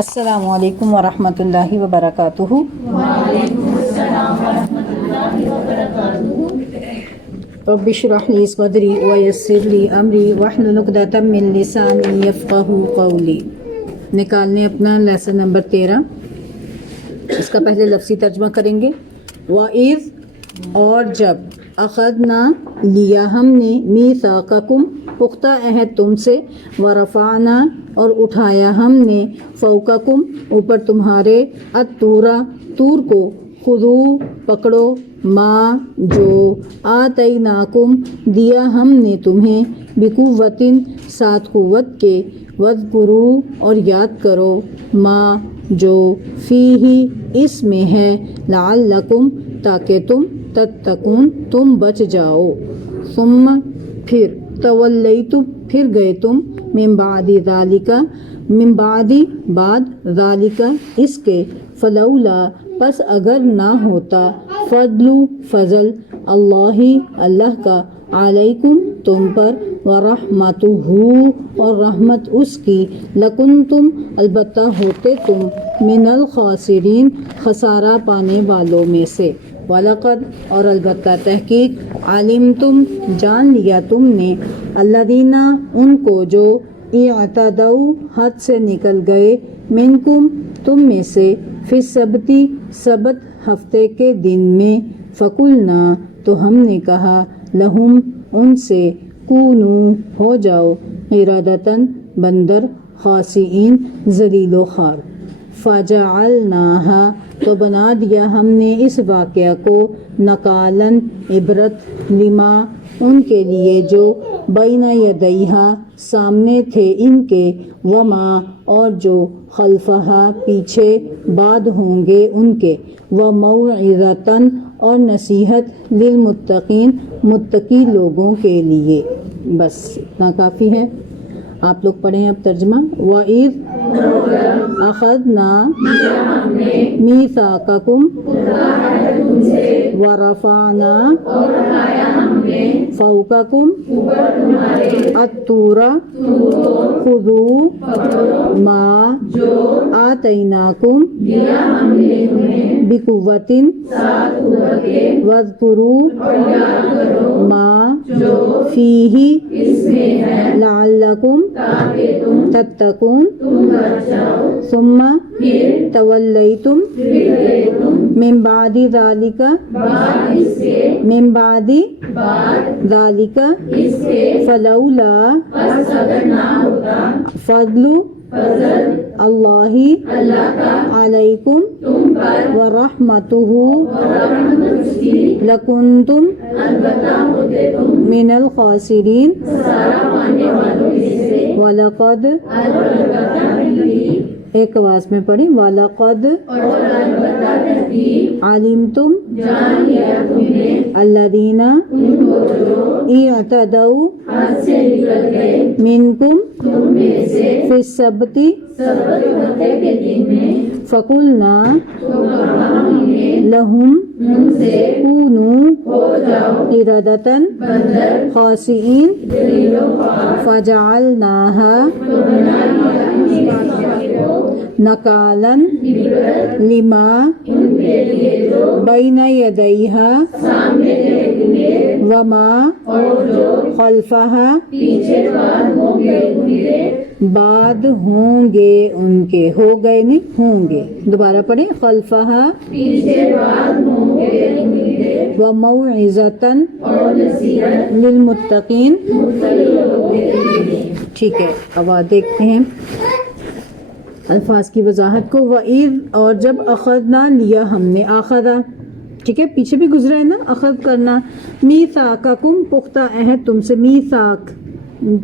السلام علیکم ورحمۃ اللہ وبرکاتہ۔ وعلیکم السلام ورحمۃ اللہ وبرکاتہ۔ رب اشرح لی صدری ویسر لی امری واحلل عقدۃ من لسانی یفقہوا قولی۔ نکالنے اپنا لیسن نمبر 13، اس کا پہلے لفظی ترجمہ کریں گے۔ وَإِذْ، اور جب، اخذنا، لیا ہم نے، میثاقکم، پختہ عہد تم سے، ورفعنا، اور اٹھایا ہم نے، فوقکم، اوپر تمہارے، الطورا، طور کو، خذو، پکڑو، ما، جو، آتیناکم، دیا ہم نے تمہیں، بقوتٍ، ساتھ قوت کے، واذکروا، اور یاد کرو، ما، جو، فیہ، اس میں ہے، لعلکم، تاکہ تم، تتقون، تم بچ جاؤ، ثم، پھر، تولیتم، پھر گئے تم، من بعد ذالک، من بعد، بعد، ذالک، اس کے، فلولا، پس اگر نہ ہوتا، فضل، فضل، اللہ کا، علیکم، تم پر، ورحمتہ، اور رحمت اس کی، لکنتم، البتہ ہوتے تم، من الخاسرین، خسارہ پانے والوں میں سے، وَلَقَدْ، اور البتہ تحقیق، علمتم، جان لیا تم نے، الذین، ان کو جو، اعتدوا، حد سے نکل گئے، منکم، تم میں سے، فی السبت، سبت، ہفتے کے دن میں، فقلنا، تو ہم نے کہا، لہم، ان سے، کونوا، ہو جاؤ، قردۃ، بندر، خاسئین، ذلیل و خوار، فجعلناہا، تو بنا دیا ہم نے اس واقعہ کو، نکالاً، عبرت، لما، ان کے لیے جو، بین یدیہا، سامنے تھے ان کے، وما، اور جو، خلفہا، پیچھے، بعد ہوں گے ان کے، وموعظۃً، اور نصیحت، للمتقین، متقی لوگوں کے لیے۔ بس اتنا کافی ہے۔ آپ لوگ پڑھیں اب ترجمہ۔ وَإِذْ، أَخَذْنَا، مِيثَاقَكُمْ، وَرَفَعْنَا، فَوْقَكُمْ، الطُّورَ، خُذُوا، مَا، آتَيْنَاكُمْ، بِقُوَّةٍ، وَاذْكُرُوا، مَا، فِيهِ، لَعَلَّكُمْ، تَتَّقُونَ، ثُمَّ، تولیتم، من بعد ذالک، من بعد ذالک، فلولا، فضل، اللہ، علیکم، ورحمتہ، لکنتم، من الخاسرین، وَلَقَدْ، ایک آواز میں پڑھیں، وَلَقَدْ، عَلِمْتُمْ، الَّذِينَ، اعْتَدَوْا، مِنْكُمْ، فِي السَّبْتِ، فَقُلْنَا، لَهُمْ، كُونُوا، قِرَدَةً، خَاسِئِينَ، فَجَعَلْنَاهَا، نَكَالًا، لِمَا، بَيْنَ يَدَيْهَا، وَمَا، خَلْفَهَا، بعد ہوں گے ان کے، ہو گئے نہیں، ہوں گے، دوبارہ پڑھیں، خلفہا، وموعظۃً، للمتقین۔ ٹھیک ہے، اب دیکھتے ہیں الفاظ کی وضاحت کو۔ وَإِذْ، اور جب، اخذنا، لیا ہم نے، آخذا، ٹھیک ہے، پیچھے بھی گزرا ہے نا، اخذ کرنا، میثاقکم، پختہ عہد تم سے، میثاق،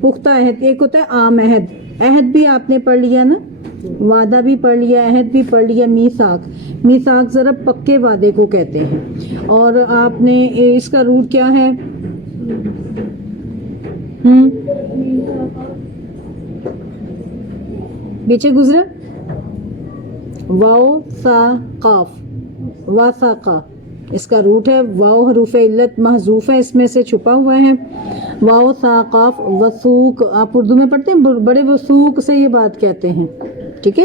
پختہ عہد، ایک ہوتا ہے عام عہد، عہد بھی آپ نے پڑھ لیا نا، وعدہ بھی پڑھ لیا، عہد بھی پڑھ لیا، میثاق، میثاق ذرا پکے وعدے کو کہتے ہیں، اور آپ نے اس کا روٹ کیا ہے، پیچھے گزرا، واو سا قاف، واساقا، اس کا روٹ ہے، واو حروف علت محذوف ہے، اس میں سے چھپا ہوا ہے، واو سا قاف، وثوق، آپ اردو میں پڑھتے ہیں، بڑے وثوق سے یہ بات کہتے ہیں، ٹھیک ہے،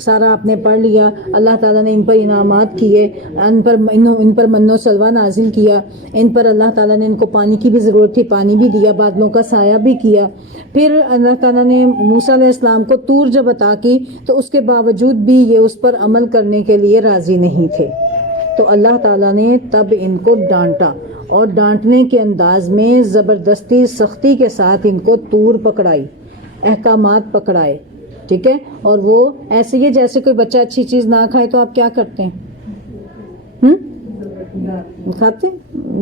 سارا آپ نے پڑھ لیا، اللہ تعالیٰ نے ان پر انعامات کیے، ان پر من و سلوہ نازل کیا، ان پر اللہ تعالیٰ نے ان کو پانی کی بھی ضرورت تھی، پانی بھی دیا، بادلوں کا سایہ بھی کیا. پھر اللہ تعالیٰ نے موسیٰ علیہ السلام کو طور جب عطا کی تو اس کے باوجود بھی یہ اس پر عمل کرنے کے لیے راضی نہیں تھے، تو اللہ تعالیٰ نے تب ان کو ڈانٹا، اور ڈانٹنے کے انداز میں زبردستی سختی کے ساتھ ان کو طور پکڑائی، احکامات پکڑائے. ٹھیک ہے، اور وہ ایسے ہی جیسے کوئی بچہ اچھی چیز نہ کھائے تو آپ کیا کرتے ہیں؟ کھاتے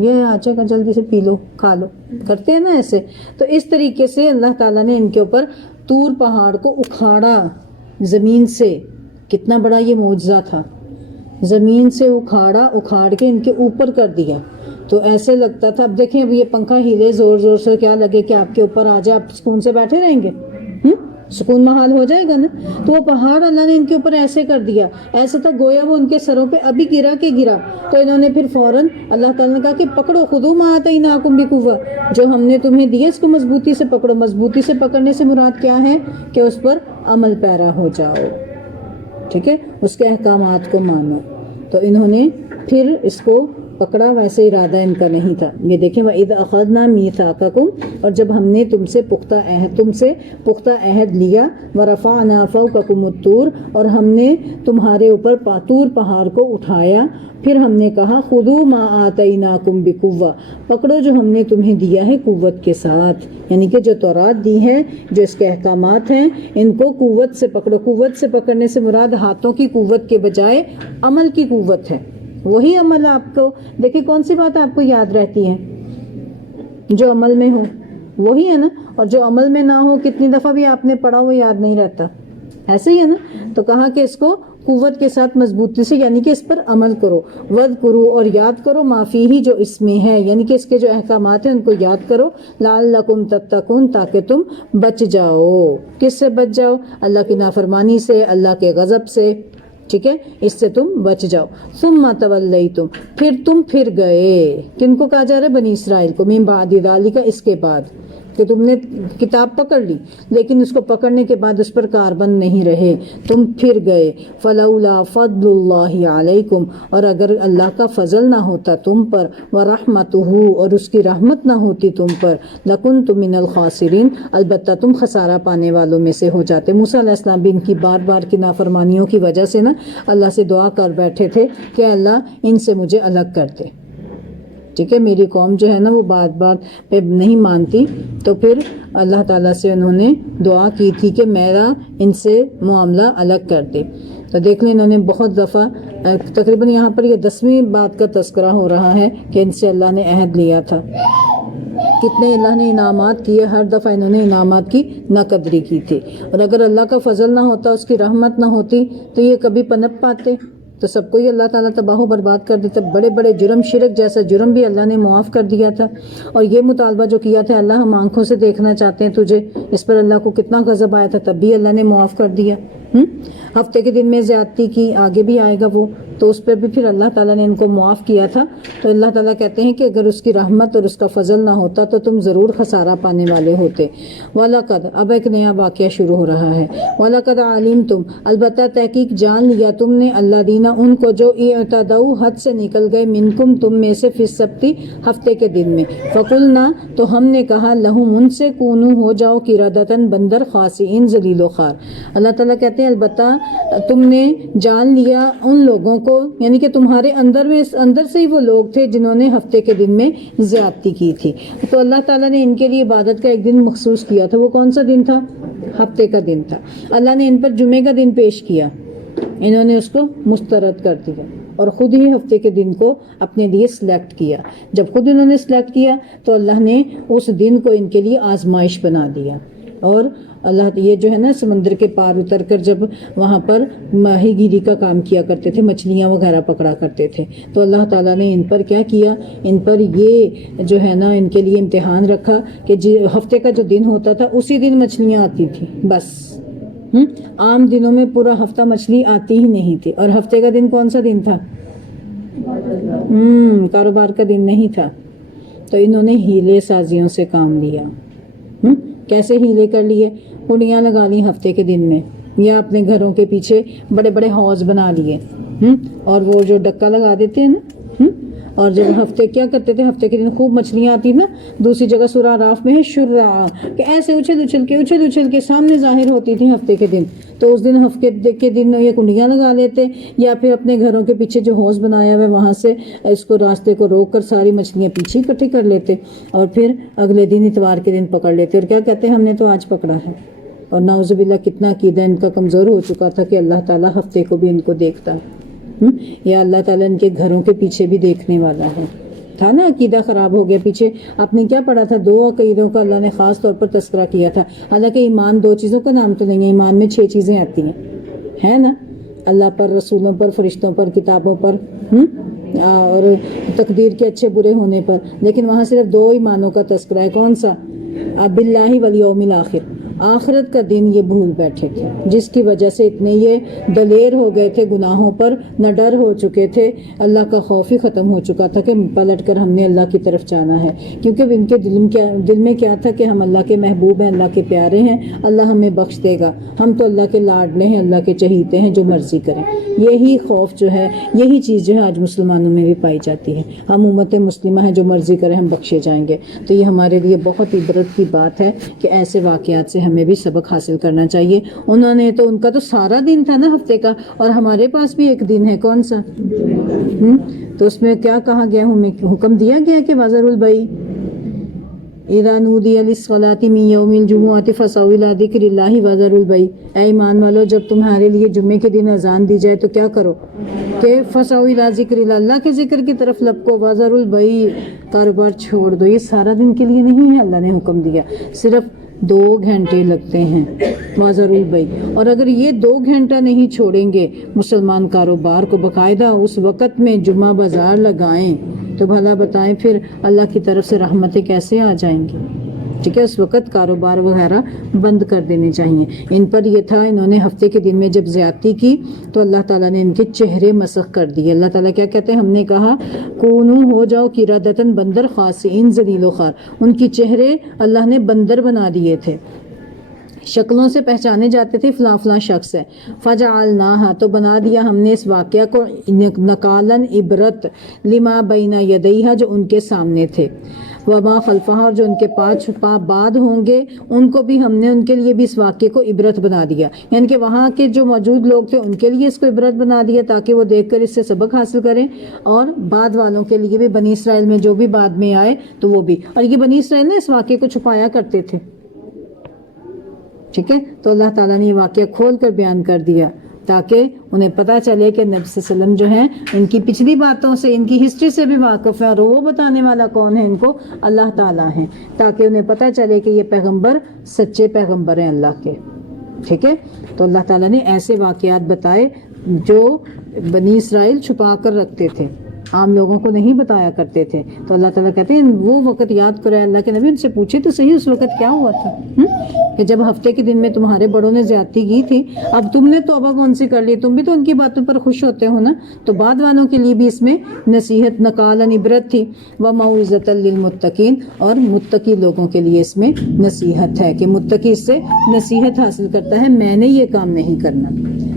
یہ آچا کا جلدی سے پی لو، کھا لو، کرتے ہیں نا ایسے. تو اس طریقے سے اللہ تعالیٰ نے ان کے اوپر طور پہاڑ کو اکھاڑا زمین سے. کتنا بڑا یہ معجزہ تھا، زمین سے اکھاڑ کے ان کے اوپر کر دیا. تو ایسے لگتا تھا، اب دیکھیں اب یہ پنکھا ہیلے زور زور سے، کیا لگے کہ آپ کے اوپر آ جائے، آپ سکون سے بیٹھے رہیں گے؟ سکون محال ہو جائے گا نا. تو وہ پہاڑ اللہ نے ان کے اوپر ایسے کر دیا، ایسا تھا گویا وہ ان کے سروں پہ ابھی گرا کے گرا. تو انہوں نے پھر فوراً اللہ تعالیٰ نے کہا کہ پکڑو، خذوا ما آتیناکم بقوہ، جو ہم نے تمہیں دیا اس کو مضبوطی سے پکڑو. مضبوطی سے پکڑنے سے مراد کیا ہے کہ اس پر عمل پیرا ہو جاؤ. ٹھیک ہے، اس کے احکامات کو مانو. تو انہوں نے پھر اس کو پکڑا، ویسے ارادہ ان کا نہیں تھا. یہ دیکھیں وَإِذْ أَخَذْنَا مِيثَاقَكُمْ، اور جب ہم نے تم سے پختہ عہد لیا، وَرَفَعْنَا فَوْقَكُمُ الطُّورَ، اور ہم نے تمہارے اوپر طور پہاڑ کو اٹھایا. پھر ہم نے کہا خُذُوا مَا آتَيْنَاكُمْ بِقُوَّةٍ، پکڑو جو ہم نے تمہیں دیا ہے قوت کے ساتھ. یعنی کہ جو تورات دی ہے، جو اس کے احکامات ہیں، ان کو قوت سے پکڑو. قوت سے پکڑنے سے مراد ہاتھوں کی قوت کے بجائے عمل کی قوت ہے. وہی عمل آپ کو، دیکھیں کون سی بات آپ کو یاد رہتی ہے؟ جو عمل میں ہو وہی ہے نا، اور جو عمل میں نہ ہو کتنی دفعہ بھی آپ نے پڑھا وہ یاد نہیں رہتا. ایسے ہی ہے نا. تو کہا کہ اس کو قوت کے ساتھ مضبوطی سے، یعنی کہ اس پر عمل کرو. وَاذْكُرُوا، اور یاد کرو، ما فیہ، جو اس میں ہے، یعنی کہ اس کے جو احکامات ہیں ان کو یاد کرو. لَعَلَّكُمْ تَتَّقُونَ، تاکہ تم بچ جاؤ. کس سے بچ جاؤ؟ اللہ کی نافرمانی سے، اللہ کے غضب سے. ٹھیک ہے، اس سے تم بچ جاؤ. ثم تولیتم، پھر تم پھر گئے. کن کو کہا جا رہا ہے؟ بنی اسرائیل کو. من بعد ذالک، اس کے بعد کہ تم نے کتاب پکڑ لی لیکن اس کو پکڑنے کے بعد اس پر کاربند نہیں رہے، تم پھر گئے. فلولا فضل اللہ علیکم، اور اگر اللہ کا فضل نہ ہوتا تم پر، ورحمتہ، اور اس کی رحمت نہ ہوتی تم پر، لکنتم من الخاسرین، البتہ تم خسارہ پانے والوں میں سے ہو جاتے. موسیٰ علیہ السلام بھی ان کی بار بار کی نافرمانیوں کی وجہ سے نا اللہ سے دعا کر بیٹھے تھے کہ اللہ ان سے مجھے الگ کر دے. ٹھیک ہے، میری قوم جو ہے نا وہ بات پہ نہیں مانتی. تو پھر اللہ تعالیٰ سے انہوں نے دعا کی تھی کہ میرا ان سے معاملہ الگ کر دے. تو دیکھ لیں انہوں نے بہت دفعہ، تقریباً یہاں پر یہ 10ویں بات کا تذکرہ ہو رہا ہے کہ ان سے اللہ نے عہد لیا تھا. کتنے اللہ نے انعامات کیے، ہر دفعہ انہوں نے انعامات کی ناقدری کی تھی. اور اگر اللہ کا فضل نہ ہوتا، اس کی رحمت نہ ہوتی تو یہ کبھی پنپ پاتے؟ تو سب کو ہی اللہ تعالیٰ تباہ و برباد کر دیتا. بڑے بڑے جرم، شرک جیسا جرم بھی اللہ نے معاف کر دیا تھا. اور یہ مطالبہ جو کیا تھا، اللہ ہم آنکھوں سے دیکھنا چاہتے ہیں تجھے، اس پر اللہ کو کتنا غضب آیا تھا، تب بھی اللہ نے معاف کر دیا. ہفتے کے دن میں زیادتی کی، آگے بھی آئے گا وہ، تو اس پر بھی پھر اللہ تعالیٰ نے ان کو معاف کیا تھا. تو اللہ تعالیٰ کہتے ہیں کہ اگر اس کی رحمت اور اس کا فضل نہ ہوتا تو تم ضرور خسارہ پانے والے ہوتے. وَلَقَدْ، اب ایک نیا واقعہ شروع ہو رہا ہے. وَلَقَدْ عَلِمْتُمْ، البتہ تحقیق جان لیا تم نے، الذین، ان کو جو اعتدوا، حد سے نکل گئے، منکم، تم میں سے، فی السبت، ہفتے کے دن میں. فقلنا، تو ہم نے کہا، لہم، ان سے، کونو، ہو جاؤ، قردۃ، بندر، خاسئین، ذلیل و خوار. اللہ تعالیٰ کہتے ہیں البتہ تم نے جان لیا ان لوگوں کو، یعنی کہ تمہارے اندر سے ہی وہ لوگ تھے جنہوں نے ہفتے کے دن میں زیادتی کی تھی. تو اللہ تعالیٰ نے ان کے لیے عبادت کا ایک دن مخصوص کیا تھا. وہ کون سا دن تھا؟ ہفتے کا دن تھا. اللہ نے ان پر جمعے کا دن پیش کیا، انہوں نے اس کو مسترد کر دیا اور خود ہی ہفتے کے دن کو اپنے لیے سلیکٹ کیا. جب خود انہوں نے سلیکٹ کیا تو اللہ نے اس دن کو ان کے لیے آزمائش بنا دیا. اور اللہ یہ جو ہے نا سمندر کے پار اتر کر جب وہاں پر ماہی گیری کا کام کیا کرتے تھے، مچھلیاں وغیرہ پکڑا کرتے تھے، تو اللہ تعالیٰ نے ان پر کیا کیا، ان پر یہ جو ہے نا ان کے لیے امتحان رکھا کہ ہفتے کا جو دن ہوتا تھا اسی دن مچھلیاں آتی تھی بس. عام دنوں میں پورا ہفتہ مچھلی آتی ہی نہیں تھی. اور ہفتے کا دن کون سا دن تھا؟ کاروبار کا دن نہیں تھا. تو انہوں نے ہیلے سازیوں سے کام لیا. کیسے ہیلے کر لیے؟ کنڈیاں لگا لی ہفتے کے دن میں، یا اپنے گھروں کے پیچھے بڑے بڑے حوض بنا لیے، اور وہ جو ڈکا لگا دیتے ہیں نا، اور جب ہفتے کیا کرتے تھے، ہفتے کے دن خوب مچھلیاں آتی نا، دوسری جگہ سورہ اعراف میں ہے شرعا، کہ ایسے اچھل کے سامنے ظاہر ہوتی تھی ہفتے کے دن، تو اس دن ہفتے کے دن یہ کنڈیاں لگا لیتے، یا پھر اپنے گھروں کے پیچھے جو حوض بنایا ہوا ہے وہاں سے اس کو راستے کو روک کر ساری مچھلیاں پیچھے اکٹھی کر لیتے، اور پھر اگلے دن اتوار کے دن پکڑ لیتے، اور کیا کہتے ہیں ہم نے تو آج پکڑا ہے۔ اور نعوذ باللہ کتنا عقیدہ ان کا کمزور ہو چکا تھا کہ اللہ تعالیٰ ہفتے کو بھی ان کو دیکھتا ہے، یا اللہ تعالیٰ ان کے گھروں کے پیچھے بھی دیکھنے والا ہے۔ تھا نا عقیدہ خراب ہو گیا پیچھے، آپ نے کیا پڑھا تھا؟ 2 عقیدوں کا اللہ نے خاص طور پر تذکرہ کیا تھا، حالانکہ ایمان 2 چیزوں کا نام تو نہیں ہے، ایمان میں 6 چیزیں آتی ہیں، ہے نا؟ اللہ پر، رسولوں پر، فرشتوں پر، کتابوں پر، اور تقدیر کے اچھے برے ہونے پر، لیکن وہاں صرف 2 ایمانوں کا تذکرہ ہے، کون سا؟ باللہ والیوم الآخر، آخرت کا دن یہ بھول بیٹھے تھے، جس کی وجہ سے اتنے یہ دلیر ہو گئے تھے گناہوں پر، نہ ڈر ہو چکے تھے، اللہ کا خوف ہی ختم ہو چکا تھا کہ پلٹ کر ہم نے اللہ کی طرف جانا ہے، کیونکہ ان کے دل میں کیا تھا کہ ہم اللہ کے محبوب ہیں، اللہ کے پیارے ہیں، اللہ ہمیں بخش دے گا، ہم تو اللہ کے لاڈلے ہیں، اللہ کے چہیتے ہیں، جو مرضی کریں۔ یہی خوف جو ہے، یہی چیز جو ہے آج مسلمانوں میں بھی پائی جاتی ہے، ہم امت مسلمہ ہیں، جو مرضی کریں ہم بخشے جائیں گے۔ تو یہ ہمارے لیے بہت عبرت کی بات ہے کہ ایسے واقعات سے ہمیں بھی سبق حاصل کرنا چاہیے۔ انہوں نے تو، ان کا تو سارا دن تھا نا ہفتے کا، اور ہمارے پاس بھی ایک دن ہے، کون سا؟ تو اس میں کیا کہا گیا، ہمیں حکم دیا گیا کہ وذروا البیع اذا نودی للصلاۃ من یوم الجمعۃ فاسعوا الی ذکر اللہ وذروا البیع، اے ایمان والو جب تمہارے لیے جمعے کے دن اذان دی جائے تو کیا کرو کہ فاسعوا الی ذکر اللہ، اللہ کے ذکر کی طرف لپکو، وذروا البیع، کاروبار چھوڑ دو۔ یہ سارا دن کے لیے نہیں ہے، اللہ نے حکم دیا، صرف 2 گھنٹے لگتے ہیں، وذروا البیع۔ اور اگر یہ 2 گھنٹہ نہیں چھوڑیں گے مسلمان کاروبار کو، باقاعدہ اس وقت میں جمعہ بازار لگائیں، تو بھلا بتائیں پھر اللہ کی طرف سے رحمتیں کیسے آ جائیں گی؟ ٹھیک ہے، اس وقت کاروبار وغیرہ بند کر دینے چاہیے۔ ان پر یہ تھا، انہوں نے ہفتے کے دن میں جب زیادتی کی تو اللہ تعالیٰ نے ان کے چہرے مسخ کر دیے۔ اللہ تعالیٰ کیا کہتے ہیں؟ ہم نے کہا کونو، ہو جاؤ، قردۃ، بندر، خاسئین، ذلیل و خوار۔ ان کی چہرے اللہ نے بندر بنا دیے تھے، شکلوں سے پہچانے جاتے تھے فلاں فلاں شخص ہے۔ فجعلناہا، تو بنا دیا ہم نے اس واقعہ کو نکالن، عبرت، لما بین یدیہا، جو ان کے سامنے تھے، وما خلفہا، اور جو ان کے بعد ہوں گے ان کو بھی ہم نے، ان کے لیے بھی اس واقعے کو عبرت بنا دیا، یعنی کہ وہاں کے جو موجود لوگ تھے ان کے لیے اس کو عبرت بنا دیا تاکہ وہ دیکھ کر اس سے سبق حاصل کریں، اور بعد والوں کے لیے بھی، بنی اسرائیل میں جو بھی بعد میں آئے تو وہ بھی۔ اور یہ بنی اسرائیل نے اس واقعے کو چھپایا کرتے تھے، ٹھیک ہے، تو اللہ تعالیٰ نے یہ واقعہ کھول کر بیان کر دیا تاکہ انہیں پتہ چلے کہ نبی صلی اللہ علیہ وسلم جو ہیں ان کی پچھلی باتوں سے، ان کی ہسٹری سے بھی واقف ہے، اور وہ بتانے والا کون ہے ان کو؟ اللہ تعالیٰ ہیں، تاکہ انہیں پتہ چلے کہ یہ پیغمبر سچے پیغمبر ہیں اللہ کے، ٹھیک ہے۔ تو اللہ تعالیٰ نے ایسے واقعات بتائے جو بنی اسرائیل چھپا کر رکھتے تھے، عام لوگوں کو نہیں بتایا کرتے تھے۔ تو اللہ تعالیٰ کہتے ہیں وہ وقت یاد کرو، اللہ کے نبی ان سے پوچھے تو صحیح اس وقت کیا ہوا تھا، کہ جب ہفتے کے دن میں تمہارے بڑوں نے زیادتی کی تھی، اب تم نے توبہ کون سی کر لی، تم بھی تو ان کی باتوں پر خوش ہوتے ہو نا۔ تو بعد والوں کے لیے بھی اس میں نصیحت، نکالن، عبرت تھی، وموعظۃ للمتقین، اور متقی لوگوں کے لیے اس میں نصیحت ہے کہ متقی اس سے نصیحت حاصل کرتا ہے، میں نے یہ کام نہیں کرنا،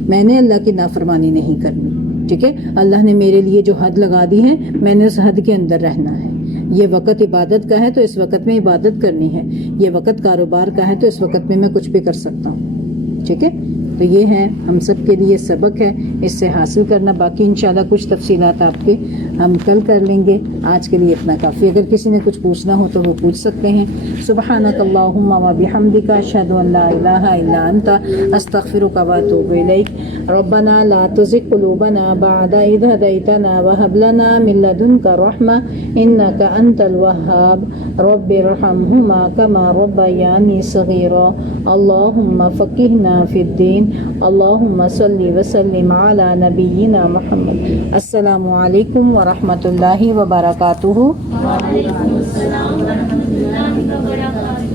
میں نے اللہ کی نافرمانی نہیں کرنی، ٹھیک ہے، اللہ نے میرے لیے جو حد لگا دی ہے میں نے اس حد کے اندر رہنا ہے۔ یہ وقت عبادت کا ہے تو اس وقت میں عبادت کرنی ہے، یہ وقت کاروبار کا ہے تو اس وقت میں کچھ بھی کر سکتا ہوں، ٹھیک ہے۔ تو یہ ہے ہم سب کے لیے سبق ہے، اس سے حاصل کرنا۔ باقی انشاءاللہ کچھ تفصیلات آپ کے ہم کل کر لیں گے، آج کے لیے اتنا کافی۔ اگر کسی نے کچھ پوچھنا ہو تو وہ پوچھ سکتے ہیں۔ سبحانک اللہم و بحمدک، اشہد ان لا الہ الا انت، استغفرک و اتوب الیک۔ ربنا لا تزغ قلوبنا بعد اذ ہدیتنا وہب لنا من لدنک رحمہ انک انت الوہاب، رب ارحمہما کما ربیانی صغیرا، اللہم فقہنا فی الدین، اللہم صلی وسلم علی نبینا محمد۔ السلام علیکم ورحمۃ اللہ وبرکاتہ۔ وعلیکم السلام ورحمۃ اللہ وبرکاتہ۔